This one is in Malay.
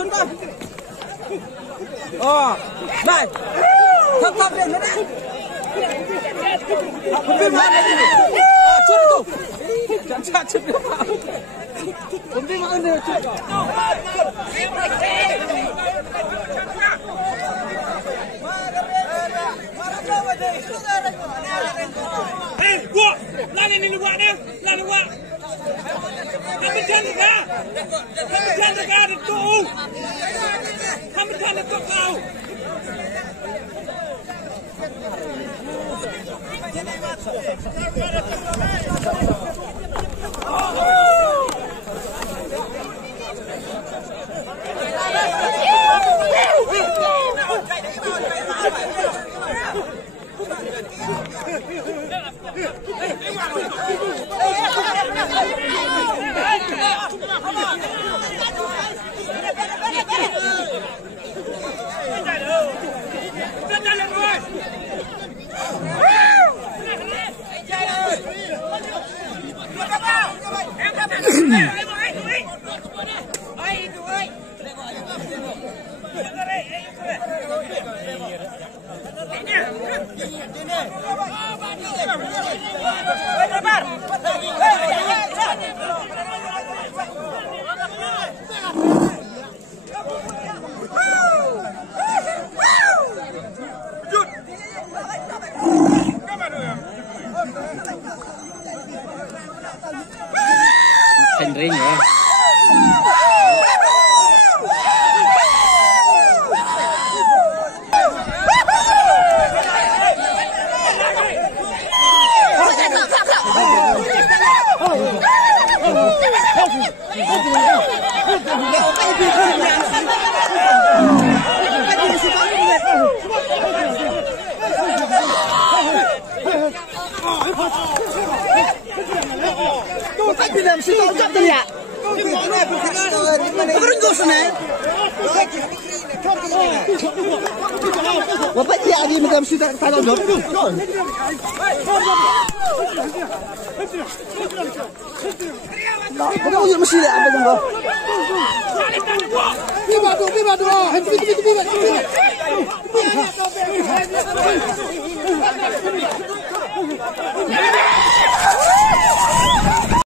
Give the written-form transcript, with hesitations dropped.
xuống con. Này. Thấp lên nữa đấy. Bên ngoài này đi. Chút đi. Chẳng chặt chút nữa. Không biết mọi người chút. Gua, lari ni gua ni, lari gua. Kami jangan tu. Kami jangan tu kau. Thành riêng nữa. Bilang si tahu tak dia? Bukan gosnya. Bapak dia ada macam si tak tahu jod. Bapak ujar mesti dia apa jenggo? Biba tu. Biba.